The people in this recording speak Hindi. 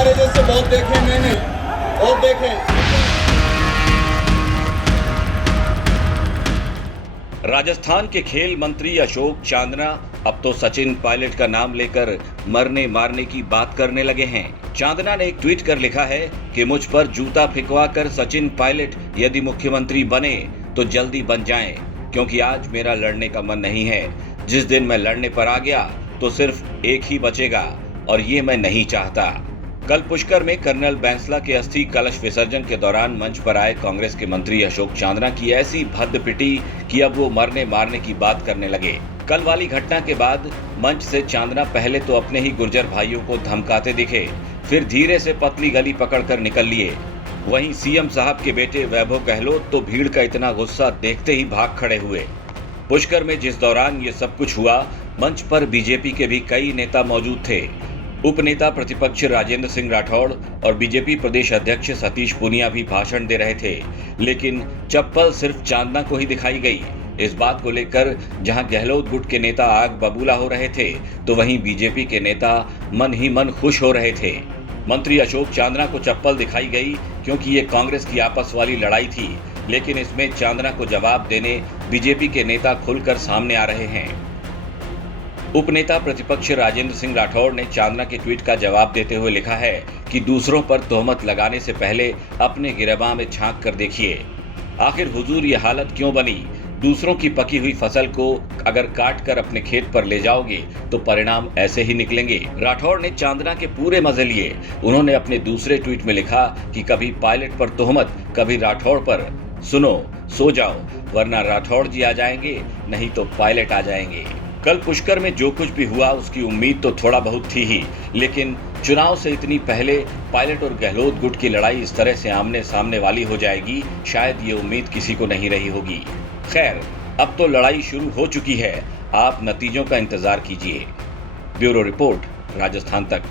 तुम्हारे जैसे बहुत देखे मैंने, बहुत देखे। राजस्थान के खेल मंत्री अशोक चांदना अब तो सचिन पायलट का नाम लेकर मरने मारने की बात करने लगे हैं। चांदना ने एक ट्वीट कर लिखा है कि मुझ पर जूता फिकवा कर सचिन पायलट यदि मुख्यमंत्री बने तो जल्दी बन जाएं, क्योंकि आज मेरा लड़ने का मन नहीं है। जिस दिन मैं लड़ने पर आ गया तो सिर्फ एक ही बचेगा और ये मैं नहीं चाहता। कल पुष्कर में कर्नल बैंसला के अस्थि कलश विसर्जन के दौरान मंच पर आए कांग्रेस के मंत्री अशोक चांदना की ऐसी भद्द पिटी कि अब वो मरने मारने की बात करने लगे। कल वाली घटना के बाद मंच से चांदना पहले तो अपने ही गुर्जर भाइयों को धमकाते दिखे, फिर धीरे से पतली गली पकड़कर निकल लिए। वहीं सीएम साहब के बेटे वैभव गहलोत तो भीड़ का इतना गुस्सा देखते ही भाग खड़े हुए। पुष्कर में जिस दौरान ये सब कुछ हुआ, मंच पर बीजेपी के भी कई नेता मौजूद थे। उपनेता प्रतिपक्ष राजेंद्र सिंह राठौड़ और बीजेपी प्रदेश अध्यक्ष सतीश पूनिया भी भाषण दे रहे थे, लेकिन चप्पल सिर्फ चांदना को ही दिखाई गई। इस बात को लेकर जहां गहलोत गुट के नेता आग बबूला हो रहे थे, तो वहीं बीजेपी के नेता मन ही मन खुश हो रहे थे। मंत्री अशोक चांदना को चप्पल दिखाई गई क्योंकि ये कांग्रेस की आपस वाली लड़ाई थी, लेकिन इसमें चांदना को जवाब देने बीजेपी के नेता खुलकर सामने आ रहे हैं। उपनेता प्रतिपक्ष राजेंद्र सिंह राठौड़ ने चांदना के ट्वीट का जवाब देते हुए लिखा है कि दूसरों पर तोहमत लगाने से पहले अपने गिरबान में झांक कर देखिए। आखिर हुजूर ये हालत क्यों बनी? दूसरों की पकी हुई फसल को अगर काट कर अपने खेत पर ले जाओगे तो परिणाम ऐसे ही निकलेंगे। राठौड़ ने चांदना के पूरे मजे लिए। उन्होंने अपने दूसरे ट्वीट में लिखा कि कभी पायलट पर तोहमत, कभी राठौड़ पर। सुनो, सो जाओ, वरना राठौड़ जी आ जाएंगे, नहीं तो पायलट आ जाएंगे। कल पुष्कर में जो कुछ भी हुआ उसकी उम्मीद तो थोड़ा बहुत थी ही, लेकिन चुनाव से इतनी पहले पायलट और गहलोत गुट की लड़ाई इस तरह से आमने सामने वाली हो जाएगी, शायद ये उम्मीद किसी को नहीं रही होगी। खैर, अब तो लड़ाई शुरू हो चुकी है, आप नतीजों का इंतजार कीजिए। ब्यूरो रिपोर्ट, राजस्थान तक।